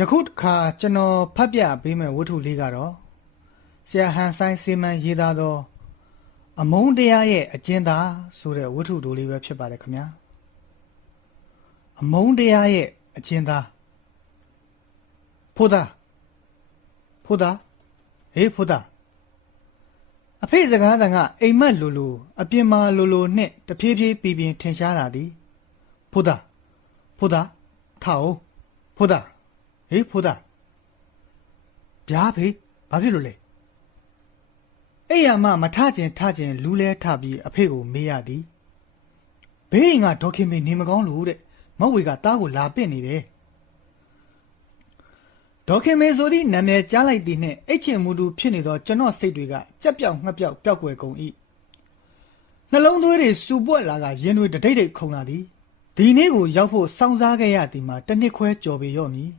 ယခုတစ်ခါကျွန်တော်ဖတ်ပြပေးမယ့်ဝတ္ထုလေးကတော့ဆရာဟန်ဆိုင်စီမံရေးသားသော အမုန်းတရားရဲ့အကျဉ်းသားဆိုတဲ့ဝတ္ထုတိုလေးပဲဖြစ်ပါတယ်ခင်ဗျာအမုန်းတရားရဲ့အကျဉ်းသားဖိုးသားဖိုးသားဟေးဖိုးသားအဖေစကားတန်ကအိမ်မက်လိုလိုအပြင်မာလိုလိုနဲ့တဖြည်းဖြည်းပြည်ပြင်းထင်ရှားလာသည်ဖိုးသားဖိုးသားထားအောင်ဖိုးသား ဟေးဖိုးသားဗျာဖေးဘာဖြစ်လို့လဲအဲ့ရမမထကျင်ထကျင်လူလဲထပြီးအဖေကိုမေးရသည်ဘေးအိမ်ကဒေါခင်မေနေမကောင်းလို့တဲ့မောက်ဝေကတားကိုလာပင့်နေတယ်ဒေါခင်မေဆိုသည့်နာမည်ကြားလိုက်သည်နှင့်အိတ်ချင်မူတူဖြစ်နေသောကျွန်တော်စိတ်တွေကကြက်ပြောက်ငှက်ပြောက်ပျောက်ကွယ်ကုန်၏နှလုံးသွေးတွေစူပွက်လာကရင်တွေတဒိတ်ဒိတ်ခုန်လာသည်ဒီနေ့ကိုရောက်ဖို့စောင့်စားခဲ့ရသည်မှာတစ်နှစ်ခွဲကြော်ပေရော့မည်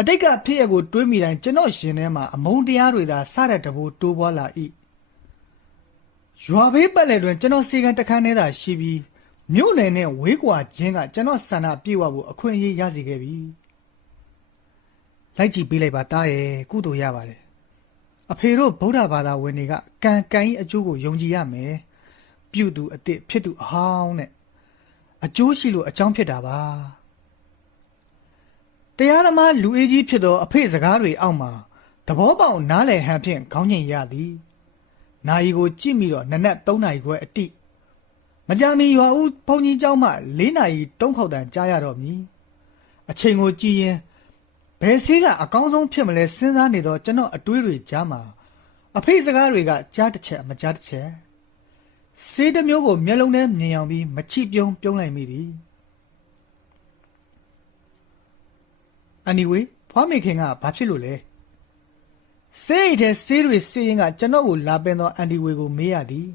အတိတ်ကဖြစ်ရကိုတွေးမိတိုင်းကျွန်တော်ရှင်ထဲမှာအမုန်းတရားတွေသာစတဲ့တဘိုးတိုးပွားလာ၏ရွာဘေးပတ်လည်တွင်ကျွန်တော်စီကံတစ်ခန်းထဲသာရှိပြီးမြို့နယ်နဲ့ဝေးကွာခြင်းကကျွန်တော်ဆန္ဒပြေဝဖို့အခွင့်အရေးရစေခဲ့ပြီလိုက်ကြည့်ပေးလိုက်ပါတားရဲ့ကုသိုလ်ရပါတယ်အဖေတို့ဗုဒ္ဓဘာသာဝင်တွေကကံကံဤအကျိုးကိုယုံကြည်ရမယ်ပြုသူအစ်စ်ဖြစ်သူအဟောင်းနဲ့အကျိုးရှိလို့အကြောင်းဖြစ်တာပါ တရားသမားလူအေးကြီးဖြစ်သောအဖေစကားတွေအောက်မှာသဘောပေါက်နားလည်ဟန်ဖြင့်ခေါင်းညင်ရသည်။နာယီကိုကြည့်မိတော့နနက်3နာရီခွဲအတိမကြမီရွာဦးဘုံကြီးเจ้าမှ4နာရီတုံးခေါက်တန်ကြားရတော့မည်။အချိန်ကိုကြည့်ရင်ဘယ်ဆေးကအကောင်းဆုံးဖြစ်မလဲစဉ်းစားနေတော့ကျွန်တော်အတွေးတွေကြားမှာအဖေစကားတွေကကြားတစ်ချက်မကြားတစ်ချက်ဆေးတစ်မျိုးကိုမျက်လုံးထဲမြင်အောင်ပြီးမချိပြုံးပြုံးလိုက်မိသည်။ anyway ဖွားမေခင်ကဘာဖြစ်လို့လဲစေးအိတ်ထဲဆေးတွေစေးရင်ကကျွန်တော်ကိုလာပင်သောအန်ဒီဝေကိုမေးရသည်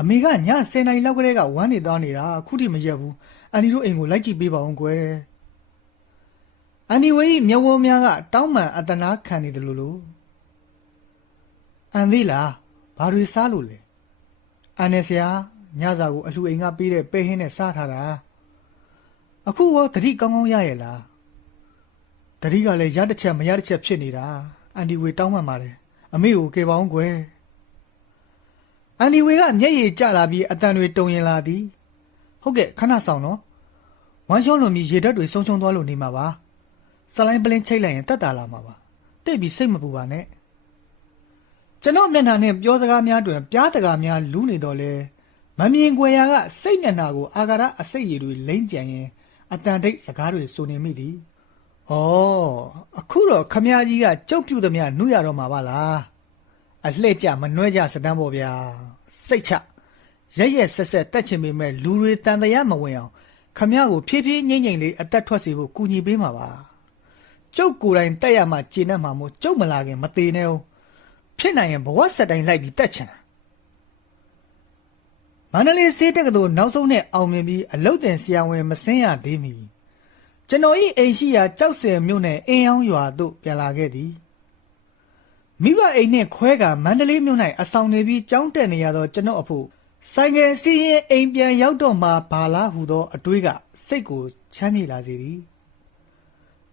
အမေကည10နာရီလောက်ကလေးကဝမ်းနေသွားနေတာအခုထိမရက်ဘူးအန်ဒီတို့အိမ်ကိုလိုက်ကြည့်ပေးပါအောင်ကွယ်အန်ဒီဝေမျက်ဝန်းများကတောင်းပန်အတနာခံနေတယ်လို့လို့အန်သေးလားဘာတွေစားလို့လဲအန်နေဆရာညစာကိုအလှအိမ်ကပေးတဲ့ပဲဟင်းနဲ့စားထားတာအခုရောတတိကောင်းကောင်းရရဲ့လား တတိကလည်းရတစ်ချက်မရတစ်ချက်ဖြစ်နေတာအန်ဒီဝေတောင်းပန်ပါတယ်အမေကိုကေပါအောင်ကွယ်အန်ဒီဝေကမျက်ရည်ကျလာပြီးအတန်တွေတုံရင်လာသည်ဟုတ်ကဲ့ခဏဆောင်နော်ဝမ်းရှောင်းလွန်ပြီးရေဓာတ်တွေဆုံးရှုံးသွားလို့နေမှာပါဆလိုင်းပလင်းချိတ်လိုက်ရင်တက်တာလာမှာပါတိတ်ပြီးစိတ်မပူပါနဲ့ကျွန်တော်မျက်နှာနဲ့ပြောစကားများတွင်ပြားတကားများလူးနေတော့လဲမမြင်ကွယ်ရာကစိတ်မျက်နှာကိုအာဃာတအစိတ်ရည်တွေလိမ့်ကြံရင်အတန်တိတ်စကားတွေဆိုနေမိသည်။ အော်အခုတော့ခမည်းကြီးကကြုတ်ပြုတ်သမျှနှုတ်ရတော့မှာပါလား။အလှဲ့ကြမနှွဲကြစတန်းပေါ့ဗျာ။စိတ်ချရက်ရက်ဆက်ဆက်တက်ချင်ပေမဲ့လူတွေတန်တရားမဝင်အောင်ခမည်းကိုဖြည်းဖြည်းငိမ့်ငိမ့်လေးအသက်ထွက်စေဖို့ကူညီပေးမှာပါ။ကျုပ်ကိုယ်တိုင်တက်ရမှကျေနပ်မှာမို့ကျုပ်မလာခင်မသေးနဲ့ဦး။ဖြစ်နိုင်ရင်ဘဝဆက်တိုင်းလိုက်ပြီးတက်ချင်တာ။မန္တလေးစေးတက္ကသိုလ်နောက်ဆုံးနဲ့အောင်မြင်ပြီးအလုတ်တင်ဆရာဝန်မစင်းရသေးမီ ကျွန်တော်ဤအိမ်ရှိရာကြောက်စင်မြို့နယ်အင်းအောင်ရွာသို့ပြန်လာခဲ့သည်မိဘအိမ်နှင့်ခွဲကမန္တလေးမြို့၌အဆောင်နေပြီးကြောင်းတက်နေရသောကျွန်တော်အဖို့ဆိုင်ငယ်စီရင်အိမ်ပြန်ရောက်တော့မှဘာလားဟူသောအတွေးကစိတ်ကိုချမ်းမြေ့လာစေသည်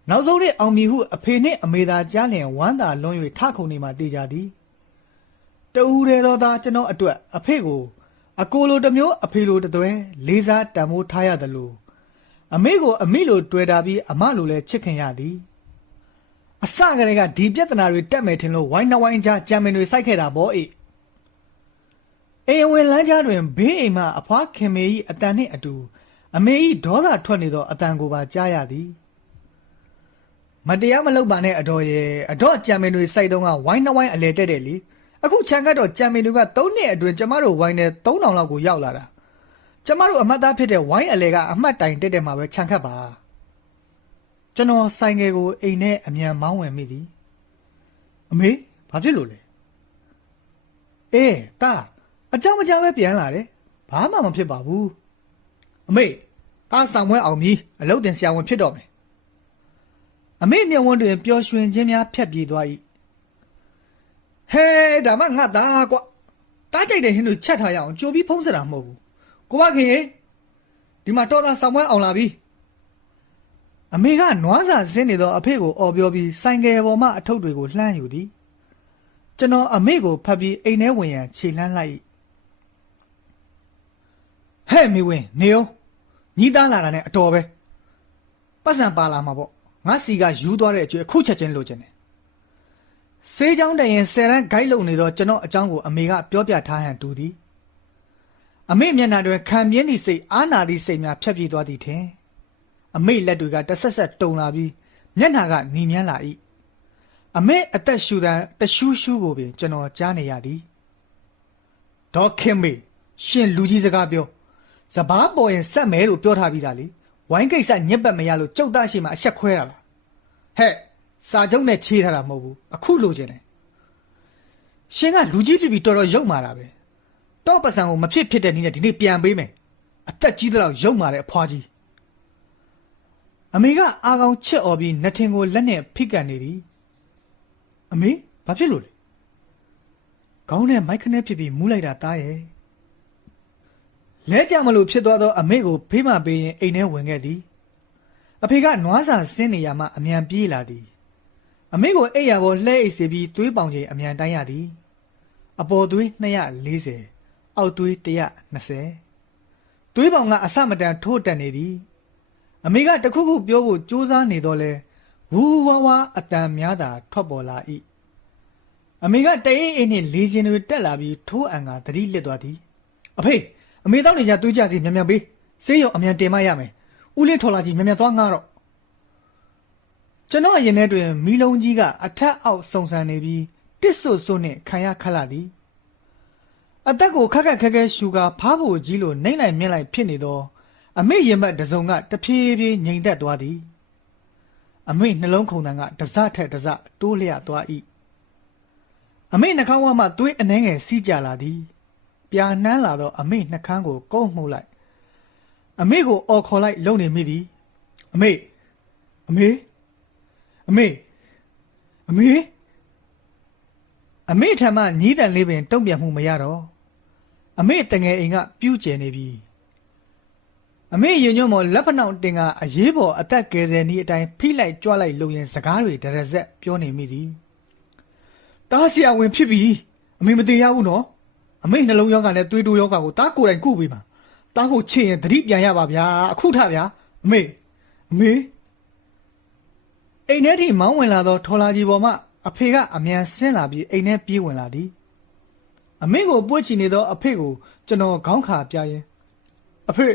နောက်ဆုံးတဲ့အောင်မြင်ဟုအဖေနှင့်အမေသာကြားလျင်ဝမ်းသာလွန်၍ထခုန်နေမှတေးကြသည်တူရဲသောသားကျွန်တော်အတွက်အဖေကို အကိုလိုတစ်မျိုးအဖေလိုတစ်သွဲလေးစားတန်ဖိုးထားရသလို အမေကိုအမိလိုတွေ့တာပြီးအမလိုလည်းချစ်ခင်ရသည်အစကတည်းကဒီပြဿနာတွေတက်မယ်ထင်လို့ဝိုင်းနှဝိုင်းကြားကြံမင်တွေစိုက်ခဲ့တာပေါ့အေးအိမ်ဝင်လမ်းကြားတွင်ဘေးအိမ်မှအဖွားခင်မေ၏အတန်နှင့်အတူ အမေ၏ဒေါသထွက်နေသောအတန်ကိုပါကြားရသည်မတရားမလုပ်ပါနဲ့အတော်ရဲ့အတော့ကြံမင်တွေစိုက်တော့ကဝိုင်းနှဝိုင်းအလဲတက်တယ်လေအခုခြံကတော့ကြံမင်တွေက၃နှစ်အတွင်းကျမတို့ဝိုင်းနဲ့3000လောက်ကိုရောက်လာတာ ကျမတို့အမတ်သားဖြစ်တဲ့ဝိုင်းအလဲကအမှတ်တိုင်တက်တဲ့မှာပဲခြံခတ်ပါကျွန်တော်ဆိုင်ငယ်ကိုအိမ်နဲ့အမြန်မောင်းဝင်မိသည်အမေဘာဖြစ်လို့လဲအေးတာအကြောင်းမကြောင်ပဲပြန်လာတယ်ဘာမှမဖြစ်ပါဘူးအမေတာဆောင်ဝဲအောင်ပြီအလုတ်တင်ဆရာဝန်ဖြစ်တော့မယ်အမေမျက်ဝန်းတွင်ပျော်ရွှင်ခြင်းများဖြတ်ပြေးသွား၏ဟဲဒါမှငါသားကွာတားကြိုက်တဲ့ဟင်းတို့ချက်ထားရအောင်ကြိုပြီးဖုံးစတာမဟုတ်ဘူး ကိုမခင်ရေဒီမှာတော်သားဆောင်ပွဲအောင်လာပြီအမေကနွားစာဆင်းနေသောအဖေကိုအော်ပြောပြီးဆိုင်ကယ်ပေါ်မှအထုပ်တွေကိုလှမ်းယူသည်ကျွန်တော်အမေကိုဖတ်ပြီးအိမ်ထဲဝင်ရန်ခြေလှမ်းလိုက်၏ဟဲ့မိဝင်နေအောင်ညီးသားလာတာနဲ့အတော်ပဲပတ်စံပါလာမှာပေါ့ငါစီကယူသွားတဲ့အကျွေးအခုချက်ချင်းလိုချင်တယ်စေးချောင်းတရင်ဆယ်ရန်ဂိုက်လုံနေသောကျွန်တော်အကြောင်းကိုအမေကပြောပြထားဟန်တူသည် အမေမျက်နှာတွင်ခံပြင်းသည့်စိတ်အာနာသည့်စိတ်များဖြတ်ပြေးသွားသည်ထင်အမေလက်တွေကတဆက်ဆက်တုံလာပြီးမျက်နှာကหนีမြန်းလာ၏အမေအသက်ရှူတဲ့တရှူးရှူးကိုပင်ကျွန်တော်ကြားနေရသည်ဒေါက်ခင်မေရှင်လူကြီးစကားပြောစပားပေါ်ရင်ဆက်မဲလို့ပြောထားပြီးသားလေဝိုင်းကိစ္စညက်ပတ်မရလို့ကြုတ်သားရှိမှအဆက်ခွဲတာလားဟဲ့စာချုပ်နဲ့ခြေထားတာမဟုတ်ဘူးအခုလိုချင်တယ်ရှင်ကလူကြီးဖြစ်ပြီးတော်တော်ရုပ်မာတာပဲ တော့ပစံကိုမဖြစ်ဖြစ်တဲ့နည်းနဲ့ဒီနေ့ပြန်ပေးမယ်အသက်ကြီးတဲ့လောက်ရုပ်မာတဲ့အဖွားကြီးအမေကအာကောင်ချစ်អော်ပြီးနှထင်ကိုလက်နဲ့ဖိကန်နေသည်အမေဘာဖြစ်လို့လဲခေါင်းနဲ့မိုက်ခနဲ့ဖြစ်ပြီးမူးလိုက်တာတားရဲ့လဲကြမလို့ဖြစ်သွားသောအမေကိုဖေးမပေးရင်အိမ်ထဲဝင်ခဲ့သည်အဖေကနွားစာဆင်းနေရမှအမြန်ပြေးလာသည်အမေကိုအိပ်ရပေါ်လှဲအိပ်စေပြီးသွေးပေါင်ချိန်အမြန်တိုင်းရသည်အပေါ်သွေး240 အောက်သွေး120သွေးပေါင်ကအဆမတန်ထိုးတက်နေသည်အမေကတခုခုပြောဖို့ကြိုးစားနေတော့လဲဝူဝါဝါအတန်များတာထွက်ပေါ်လာ၏အမေကတအိမ်အိမ်နှင့်လေစင်တွေတက်လာပြီးထိုးအံကသတိလစ်သွားသည်အဖေအမေတောင်းနေကြတွေးကြစီမြန်မြန်ပေးစေးရုံအမြန်တင်မရမယ်ဦးလေးထော်လာကြီးမြန်မြန်သွားငါတော့ကျွန်တော်အရင်ထဲတွင်မီလုံးကြီးကအထက်အောက်စုံစမ်းနေပြီးတစ်ဆွတ်ဆွတ်နှင့်ခံရခတ်လာသည် အသက်ကိုခက်ခက်ခဲခဲရှူကာဖားဖို့ကြီးလိုနှိမ့်လိုက်မြင့်လိုက်ဖြစ်နေသော အမေရင်ဘတ်တစုံကတဖြည်းဖြည်းငြိမ်သက်သွားသည် အမေနှလုံးခုန်တန်ကတစထက်တစတိုးလျသွား၏အမေနှာခေါင်းဝမှသွေးအနှဲငယ်စီးကြလာသည်ပြာနှမ်းလာသော အမေနှာခမ်းကိုကုန်းမှုလိုက် အမေကိုအော်ခေါ်လိုက်လုံနေမိသည် အမေအမေအမေအမေ အမေထံမှညီးတန်လေးပင်တုံ့ပြန်မှုမရတော့အမေတငယ်အိမ်ကပြူးကျယ်နေပြီအမေရင်ညွန့်မော်လက်ဖနှောင်တင်ကအရေးပေါ်အသက်ကယ်ဆယ်နည်းအတိုင်းဖိလိုက်ကြွလိုက်လုံရင်စကားတွေဒရဇက်ပြောနေမိသည်တားဆရာဝန်ဖြစ်ပြီအမေမတင်ရဘူးနော်အမေနှလုံးယောဂနဲ့သွေးတိုးယောဂကိုတားကိုယ်တိုင်ကုပေးပါတားကိုချစ်ရင်သတိပြန်ရပါဗျာအခုထဗျာအမေအမေအိမ်ထဲထိမောင်းဝင်လာသောထော်လာကြီးပေါ်မှ အဖေကအမြန်ဆင်းလာပြီးအိမ်ထဲပြေးဝင်လာသည်အမေကိုပွေ့ချီနေသောအဖေကိုကျွန်တော်ခေါင်းခါပြရင်အဖေ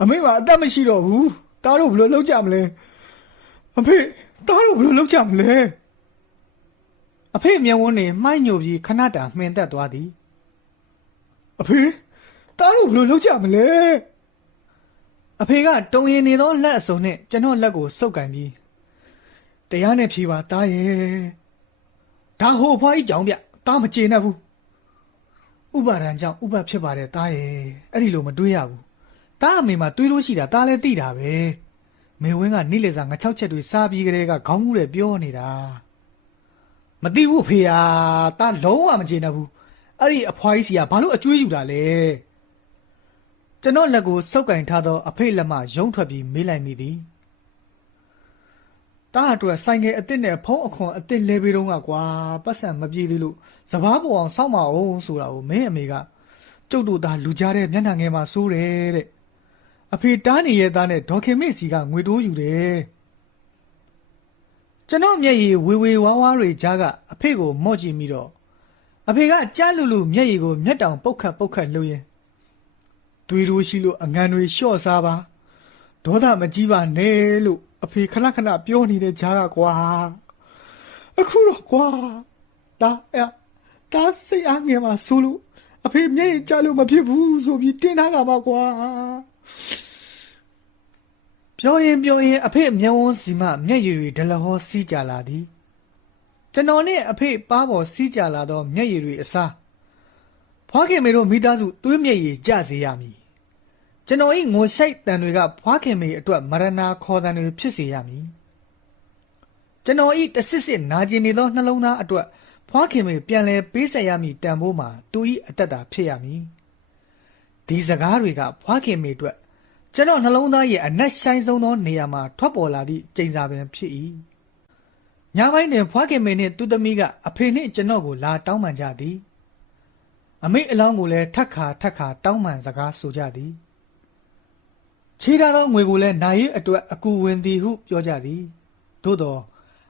အမေကအသက်မရှိတော့ဘူးတားတို့ဘယ်လိုလုပ်ကြမလဲအဖေတားတို့ဘယ်လိုလုပ်ကြမလဲအဖေမျက်ဝန်းနေမှိုင်းညိုပြီးခဏတာမှင်သက်သွားသည်အဖေတားတို့ဘယ်လိုလုပ်ကြမလဲအဖေကတုံရင်နေသောလက်အစုံနဲ့ကျွန်တော်လက်ကိုစုပ်ကန်ပြီး တရားနဲ့ဖြေပါတားရဲ့ဒါဟိုအဖွားကြီးကြောင်ဗျတားမကျေနပ်ဘူးဥပါဒံကြောင့်ဥပဖြစ်ပါတယ်တားရဲ့အဲ့ဒီလိုမတွေးရဘူးတားအမေမှာတွေးလို့ရှိတာတားလည်းသိတာပဲမေဝင်းကနိလေစာငါ၆ချက်တွေစားပြီးကလေးကခေါင်းမှုတဲ့ပြောနေတာမသိဘူးဖေဟာတားလုံးဝမကျေနပ်ဘူးအဲ့ဒီအဖွားကြီးစီကဘာလို့အကျွေးယူတာလဲကျွန်တော်လက်ကိုစုပ်ကင်ထားသောအဖေလက်မှရုံထွက်ပြီးမေးလိုက်မိသည် တားအတွက်ဆိုင်ငယ်အစ်စ်နဲ့ဖုံးအခွန်အစ်စ်လဲပေးတော့ကကွာပတ်စံမပြေသေးလို့စပားပေါ်အောင်စောင့်မအောင်ဆိုတာကိုမင်းအမေကကျုပ်တို့သားလူကြားတဲ့မျက်နှာငယ်မှာစိုးတယ်တဲ့အဖေတားနေရဲ့သားနဲ့ဒေါ်ခင်မေ့စီကငွေတိုးယူတယ်ကျွန်တော်မျက်ရည်ဝေဝေဝါးဝါးတွေကြားကအဖေကိုမော့ကြည့်မိတော့အဖေကကြားလူလူမျက်ရည်ကိုမျက်တောင်ပုတ်ခတ်ပုတ်ခတ်လှုပ်ရင်သွေးရိုးရှိလို့အငန်တွေလျှော့စားပါဒေါသမကြီးပါနဲ့လို့ အဖေခဏခဏပြောနေတဲ့ကြားကကွာအခုတော့ကွာဒါအဲ့ဒါစိတ်အားငယ်မှာဆိုလို့အဖေမျက်ရည်ကြားလို့မဖြစ်ဘူးဆိုပြီးတင်းထားကြပါကွာပြောရင်ပြောရင်အဖေမျက်ဝန်းစီမှမျက်ရည်တွေဒလဟောစီးကြလာသည်ကျွန်တော်နဲ့အဖေပါးပေါ်စီးကြလာသောမျက်ရည်တွေအစားဖွားခင်မေတို့မိသားစုသွေးမျက်ရည်ကျစေရမည် ကျွန်တော်ဤငိုရှိုက်တန်တွေကဖွားခင်မေအတွက်မရဏခေါ်တန်တွေဖြစ်စေရမည်ကျွန်တော်ဤတဆစ်စစ်နာကျင်နေသောနှလုံးသားအတွက်ဖွားခင်မေပြန်လဲပေးဆက်ရမည်တန်ဖိုးမှာသူဤအသက်တာဖြစ်ရမည်ဒီစကားတွေကဖွားခင်မေအတွက်ကျွန်တော်နှလုံးသားရဲ့အနက်ဆိုင်ဆုံးသောနေရာမှာထွက်ပေါ်လာသည့်ကျိန်စာပင်ဖြစ်၏ညပိုင်းတွင်ဖွားခင်မေနှင့်သူသမီးကအဖေနှင့်ကျွန်တော်ကိုလာတောင်းပန်ကြသည်အမေအလောင်းကိုလည်းထက်ခါထက်ခါတောင်းပန်စကားဆိုကြသည် ခြေထားသောငွေကိုလည်းနိုင်ရအတွက်အကူဝင်သည်ဟုပြောကြသည်သို့သော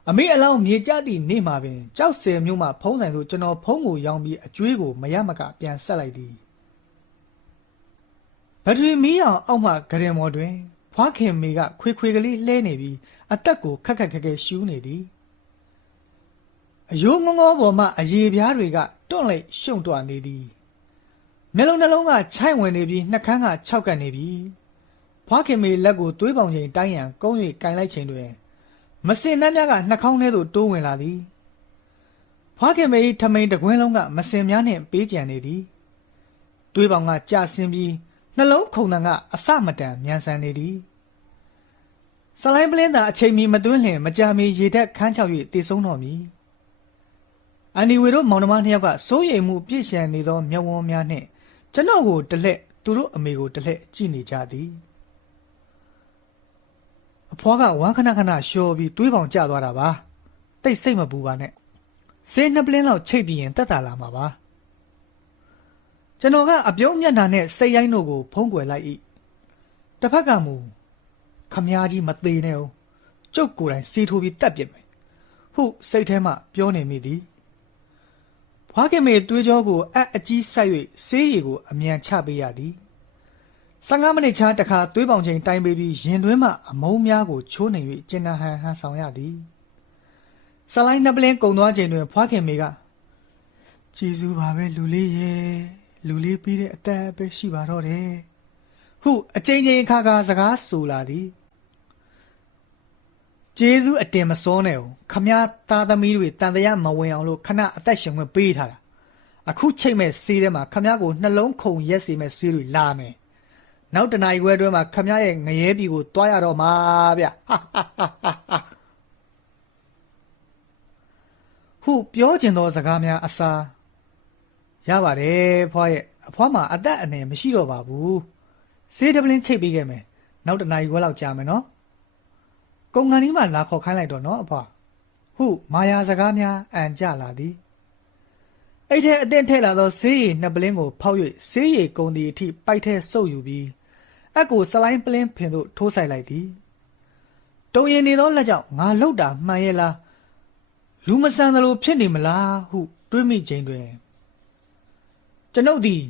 အမေအလောင်းမြေကျသည့်နေ့မှာပင်ကြောက်စဲမျိုးမှဖုံးဆိုင်သို့ကျွန်တော်ဖုံးကိုရောင်းပြီးအကျွေးကိုမရမကပြန်ဆက်လိုက်သည်ဘတ်ထရီမီးအောင်အောက်မှဂရင်မော်တွင် ဖွားခင်မေကခွေခွေကလေးလှဲနေပြီးအသက်ကိုခက်ခက်ခက်ခက်ရှူးနေသည်အယိုးငေါငေါပေါ်မှအရေပြားတွေကတွန့်လိုက်ရှုံတွနေသည်မျက်လုံးနှလုံးကချိုင်ဝင်နေပြီးနှာခမ်းကခြောက်ကပ်နေပြီ ဖွားခင်မေလက်ကိုသွေးပေါင်ချိန်တိုင်းရန်ကုန်း၍ကင်လိုက်ချိန်တွင်မစင်နှမ်းများကနှာခေါင်းထဲသို့တိုးဝင်လာသည်ဖွားခင်မေ၏ထမိန်တကွင်းလုံးကမစင်များနှင့်ပေးကြံနေသည်သွေးပေါင်ကကြာဆင်းပြီးနှလုံးခုန်တန်ကအစမတန်မြန်ဆန်နေသည်ဆလိုင်းပလင်းသာအချိန်မီမသွင်းလျင်မကြာမီရေတက်ခန်းချောက်၍တည်ဆုံးတော်မူအန်ဒီဝေတို့မောင်နှမနှစ်ယောက်ကစိုးရိမ်မှုပြည့်ရှံနေသောမျက်ဝန်းများနှင့်ကျွန်တော်ကိုတလက်သူတို့အမေကိုတလက်ကြည့်နေကြသည် အဖွားကဝမ်းခဏခဏလျှော်ပြီးတွေးပေါင်ကျသွားတာပါတိတ်စိတ်မပူပါနဲ့ဆေးနှစ်ပလင်းလောက်ချိတ်ပြီးရင်တက်တာလာမှာပါကျွန်တော်ကအပြုံးမျက်နှာနဲ့စိတ်ရိုင်းတို့ကို ဖုံးကွယ်လိုက်၏တစ်ဖက်ကမူခမားကြီးမသေးနဲ့အောင်ကျုပ်ကိုယ်တိုင်စီထိုးပြီးတက်ပြစ်မယ်ဟုစိတ်ထဲမှပြောနေမိသည်ဖွားခင်မေတွေးကြောကိုအက်အကြီးဆက်၍ဆေးရည်ကိုအမြန်ချပေးရသည် 15မိနစ်ချာတစ်ခါသွေးပေါင်ချိန်တိုင်းပေးပြီးရင်သွင်းမှအမုံများကိုချိုးနေ၍ကျင်နာဟန်ဟန်ဆောင်ရသည်ဆလိုင်းနှစ်ပလင်းကုံသွားချိန်တွင်ဖွားခင်မေကကျေးဇူးပါပဲလူလေးရဲ့လူလေးပြီးတဲ့အသက်ပဲရှိပါတော့တယ်ဟုအချိန်ချင်းအခါခါစကားဆိုလာသည်ကျေးဇူးအတင်မစောနဲ့ဦးခမည်းသားသမီးတွေတန်တရားမဝင်အောင်လို့ခဏအသက်ရှင်ခွင့်ပေးထားတာအခုချိန်မဲ့ဆေးထဲမှာခမည်းကိုနှလုံးခုန်ရက်စီမဲ့ဆေးတွေလာမယ် နောက်တနအီခွဲအတွင်းမှာခမည်းရဲ့ငရဲပြီကိုတွားရတော့မှာဗျဟာဟာဟာဟာဟုပြောကျင်သောစကားများအစားရပါတယ်ဖွားရဲ့အဖွားမှာအသက်အနယ်မရှိတော့ပါဘူးဆေးတပလင်းချိတ်ပေးခဲ့မယ်နောက်တစ်နာရီခွဲလောက်ကြာမယ်နော်ကုံကန်ကြီးမှလာခေါ်ခိုင်းလိုက်တော့နော်အဖွားဟုမာယာစကားများအန်ကြလာသည်အဲ့ထဲအတင်းထည့်လာသောဆေးရည်နှစ်ပလင်းကိုဖောက်၍ဆေးရည်ကုံဒီအထိပိုက်ထဲစုပ်ယူပြီး အက်ကိုစလိုင်းပလင်းဖင်သို့ထိုးဆိုင်လိုက်သည်တုံရင်နေသောလက်ကြောင့်ငါလှုပ်တာမှန်ရဲ့လားလူမဆန်သလိုဖြစ်နေမလားဟုတွေးမိခြင်းတွင်ကျွန်ုပ်သည်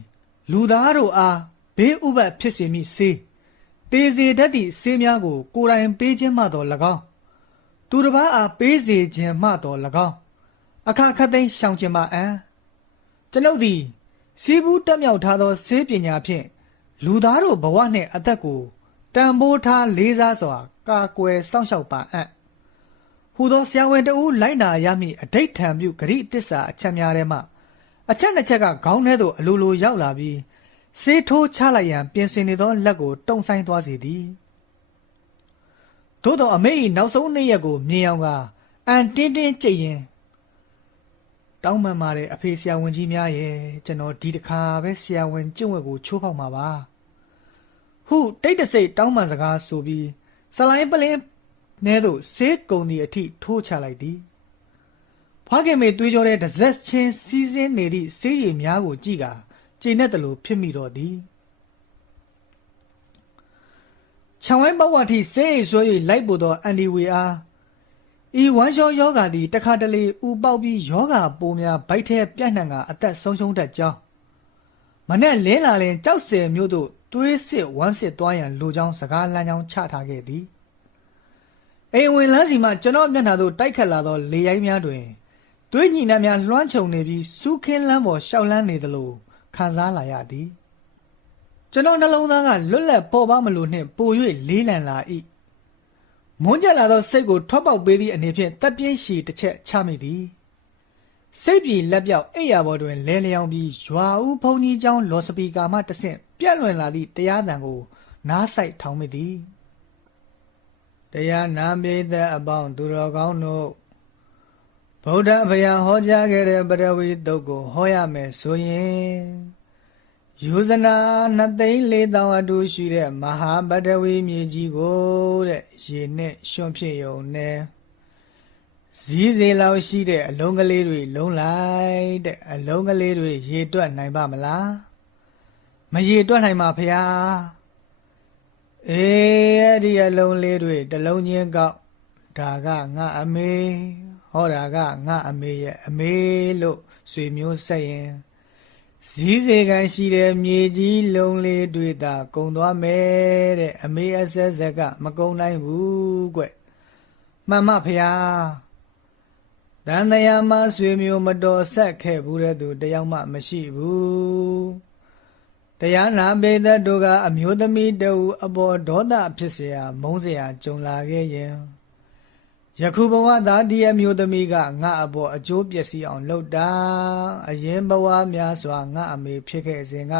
လူသားတို့အားဘေးဥပတ်ဖြစ်စေမည့်ဆေးတေစေတတ်သည့်ဆေးများကို ကိုယ်တိုင်ပေးခြင်းမှတော်၎င်းသူတစ်ပါးအားပေးစေခြင်းမှတော်၎င်းအခါခတ်သိမ်းရှောင်ခြင်းမှအံကျွန်ုပ်သည်စီးပူးတက်မြောက်ထားသောဆေးပညာဖြင့် လူသားတို့ဘဝနှင့်အသက်ကိုတန်ဖိုးထားလေးစားစွာ ကာကွယ်စောင့်ရှောက်ပါအံ့ဟူသောဆရာဝန်တဦးလိုက်နာရမည့်အဋိဋ္ဌံပြုဂရိတစ္ဆာအချက်များထဲမှအချက်နှစ်ချက်ကခေါင်းထဲသို့အလိုလိုရောက်လာပြီးဆေးထိုးချလိုက်ရန်ပြင်ဆင်နေသောလက်ကိုတုံဆိုင်သွားစေသည်သို့သောအမေ၏နောက်ဆုံးနေ့ရက်ကိုမြင်အောင်ကအန်တင်းတင်းကြိတ်ရင်တောင်းပန်ပါတယ်အဖေဆရာဝန်ကြီးများရဲ့ကျွန်တော်ဒီတစ်ခါပဲဆရာဝန်ကျင့်ဝတ်ကိုချိုးဖောက်မှာပါ ဟုတိတ်တဆိတ်တောင်းပန်စကားဆိုပြီးဆလိုင်းပလင်းနဲသို့ဆေးကုံဒီအထိထိုးချလိုက်သည်ဖွားခင်မေတွေးကြောတဲ့ဒဇက်ချင်းစီးစင်းနေသည့်ဆေးရည်များကိုကြည့်ကာကျင့်တဲ့တလို့ဖြစ်မိတော့သည်ခြံဝိုင်းဘဝတိဆေးရည်ဆွဲ၍လိုက်ပို့သောအန်ဒီဝေအားဤဝမ်းလျှောယောဂါသည်တခါတလေဥပေါက်ပြီးယောဂါပိုးများဗိုက်ထဲပြန့်နှံ့ကအသက်ဆုံးရှုံးတတ်ကြောင်းမနဲ့လင်းလာရင်ကြောက်စယ်မျိုးတို့ တွေးစစ်ဝမ်းစစ်သွားရန်လိုကြောင်းစကားလမ်းကြောင်းချထားခဲ့သည်အိမ်ဝင်လန်းစီမှကျွန်တော်မျက်နှာသို့တိုက်ခတ်လာသောလေရိုင်းများတွင်သွေးညှိနှံများလွှမ်းခြုံနေပြီးစူးခင်းလန်းပေါ်ရှောက်လန်းနေသလိုခံစားလာရသည်ကျွန်တော်နှလုံးသားကလွတ်လပ်ပေါ်ပါမလို့နှင့်ပို၍လေးလံလာ၏မွန်းကြလာသောစိတ်ကိုထွက်ပေါက်ပေးသည့်အနေဖြင့်တပ်ပြင်းရှည်တစ်ချက်ချမိသည် စိတ်ပြေလက်ပြောက်အိယာပေါ်တွင်လဲလျောင်းပြီးရွာဦးဘုံကြီးကျောင်းလော်စပီကာမှတဆင့်ပြက်လွင်လာသည့်တရားသံကို နားဆိုင်ထောင်မိသည်တရားနာပိသက်အပေါင်းသူတော်ကောင်းတို့ဗုဒ္ဓဘုရားဟောကြားခဲ့တဲ့ပရဝိတုတ်ကိုဟောရမယ်ဆိုရင်ယောဇနာနှစ်သိန်းလေးတောင်အတူရှိတဲ့မဟာပတဝီမြေကြီးကိုတဲ့ရေနဲ့ရွှွန့်ဖြစ်ယုံနဲ့ ဇီးစေလောက်ရှိတဲ့အလုံးကလေးတွေလုံးလိုက်တဲ့အလုံးကလေးတွေရေတွက်နိုင်ပါမလားမရေတွက်နိုင်ပါဖျားအေးအဲ့ဒီအလုံးလေးတွေတစ်လုံးချင်းကောက်ဒါကငါအမေဟောတာကငါအမေရဲ့အမေလို့ဆွေမျိုးဆက်ရင်ဇီးစေကန်ရှိတဲ့မြေကြီးလုံးလေးတွေသာကုံသွားမယ်တဲ့အမေအဆက်ဆက်ကမကုံနိုင်ဘူးကွမှန်မဖျား တန်တရာမဆွေမျိုးမတော်ဆက်ခဲ့ဘူးတဲ့သူတယောက်မှမရှိဘူးတရားနာပေသက်တို့ကအမျိုးသမီးတဦးအပေါ်ဒေါသဖြစ်เสียမုန်းเสียကြုံလာခဲ့ရင်ယခုဘဝသားဒီအမျိုးသမီးကငါအပေါ်အကျိုးပျက်စီးအောင်လုပ်တာအရင်ဘဝများစွာငါအမေဖြစ်ခဲ့စဉ်က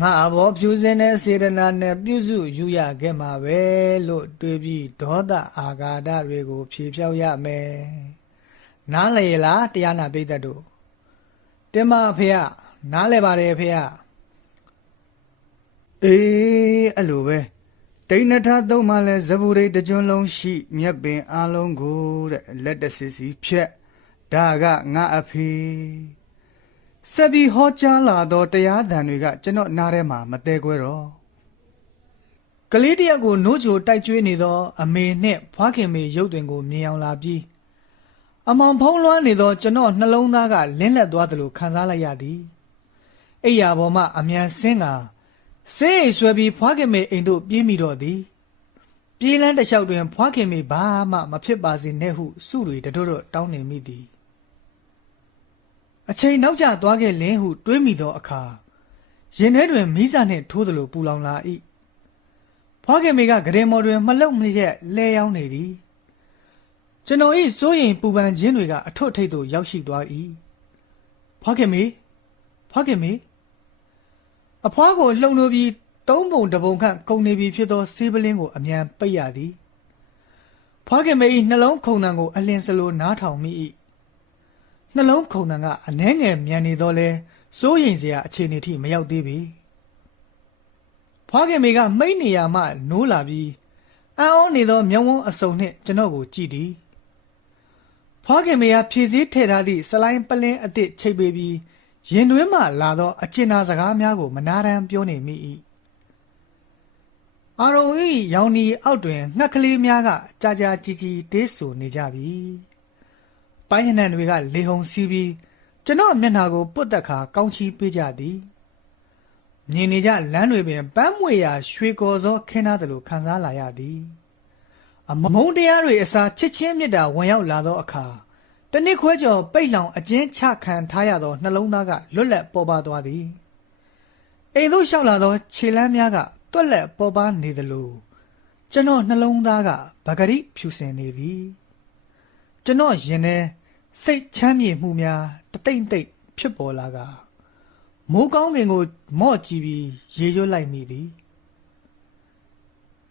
ငါအပေါ်ဖြူစင်တဲ့စေတနာနဲ့ပြုစုယူရခဲ့မှာပဲလို့တွေးပြီးဒေါသအာဃာတတွေကိုဖြေဖြောက်ရမယ် နားလေလားတရားနာပိသက်တို့တင်မဖေရနားလေပါတယ်ဖေရအေးအဲ့လိုပဲတိဏ္ဍထသုံးမှလဲဇဘူရိတ်တကြွလုံးရှိ မြက်ပင်အလုံးကိုတဲ့လက်တဆစ်စီဖြက်ဒါကငါအဖေဆက်ပြီးဟောကြားလာသောတရားသံတွေက ကျွန်တော်နားထဲမှာမတဲခွဲတော့ကလေးတယောက်ကိုနိုးချိုတိုက်ကျွေးနေသော အမေနှင့်ဖွားခင်မေရုပ်တွင်ကိုမြင်အောင်လာပြီး အမောင်ဖုံးလွှမ်းနေသောကျွန်တော်နှလုံးသားကလင်းလက်သွားသလိုခံစားလိုက်ရသည်အိယာပေါ်မှအမြန်ဆင်းကဆေးအိတ်ဆွဲပြီးဖွားခင်မေအိမ်တို့ပြေးမိတော့သည်ပြေးလန်းတစ်လျှောက်တွင် ဖွားခင်မေဘာမှမဖြစ်ပါစေနဲ့ဟုစုတွေတတို့တော့တောင်းနေမိသည်အချိန်နောက်ကျသွားခဲ့လင်းဟုတွေးမိသောအခါရင်ထဲတွင်မိစာနှင့်ထိုးသလိုပူလောင်လာ၏ဖွားခင်မေကဂရင်မော်တွင်မလုံမရက်လဲရောက်နေသည် ကျွန်တော်၏စိုးရင်ပူပန်ခြင်းတွေကအထွတ်ထိပ်သို့ရောက်ရှိသွား၏ဖွားခင်မေဖွားခင်မေအဖွားကိုလှုံလို့ပြီးသုံးပုံတစ်ပုံခန့်ကုန်နေပြီဖြစ်သောဆေးပလင်းကိုအမြန်ပိတ်ရသည်ဖွားခင်မေ၏နှလုံးခုန်တံကိုအလင်းစလိုနားထောင်မိ၏နှလုံးခုန်တံကအနှဲငယ်မြန်နေတော့လဲစိုးရိမ်စရာအခြေအနေထိမရောက်သေးပေဖွားခင်မေကမိတ်နေရမှနိုးလာပြီးအံ့ဩနေသောမျက်ဝန်းအစုံနှင့်ကျွန်တော်ကိုကြည့်သည် ဖွားခင်မေကဖြည့်စည်းထည့်ထားသည့်စလိုင်းပလင်းအသစ်ချိတ်ပေးပြီးရင်တွင်းမှလာသောအကျဉ်းသားစကားများကိုမနာတမ်းပြောနေမိ၏အာရုံ၏ရောင်နီအောက်တွင်ငှက်ကလေးများကကြာကြာကြည်ကြည်တေးဆူနေကြပြီပိုင်းဟနန်တွေကလေဟုန်စီးပြီးကျွန်တော်မျက်နှာကိုပုတ်တက်ခါကောင်းချီးပေးကြသည်မြင်နေကြလမ်းတွေပင်ပန်းမွေရာရွှေကော်စောခင်းသားသလိုခံစားလာရသည် အမုန်းတရားတွေအစားချစ်ချင်းမြတ်တာဝင်ရောက်လာသောအခါတနစ်ခွဲကျော်ပိတ်လောင်အကျဉ်းချခံထားရသောနှလုံးသားကလွတ်လပ်ပေါ်ပါသွားသည်အိမ်သို့လျှောက်လာသောခြေလမ်းများကတွက်လက်ပေါ်ပါနေသလိုကျွန်တော်နှလုံးသားကဗဂရိဖြူစင်နေသည်ကျွန်တော်ရင်ထဲစိတ်ချမ်းမြေမှုများတသိမ့်သိမ့်ဖြစ်ပေါ်လာကမိုးကောင်းကင်ကိုမော့ကြည့်ပြီးရေရွတ်လိုက်မိသည်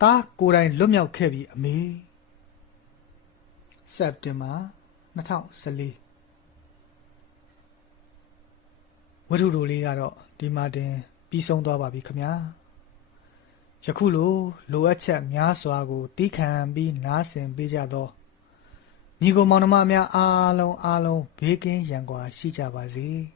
တားကိုယ်တိုင်လွတ်မြောက်ခဲ့ပြီအမေစက်တင်ဘာ2014ဝတ္ထုတို့လေးကတော့ဒီမှာတင် ပြီးဆုံးသွားပါပြီခင်ဗျာယခုလိုလိုအပ်ချက်များစွာကိုတီးခံပြီးနားဆင်ပေးကြသောညီကိုမောင်နှမများအားလုံးအားလုံးဘေးကင်းရန်ကွာရှိကြပါစေ။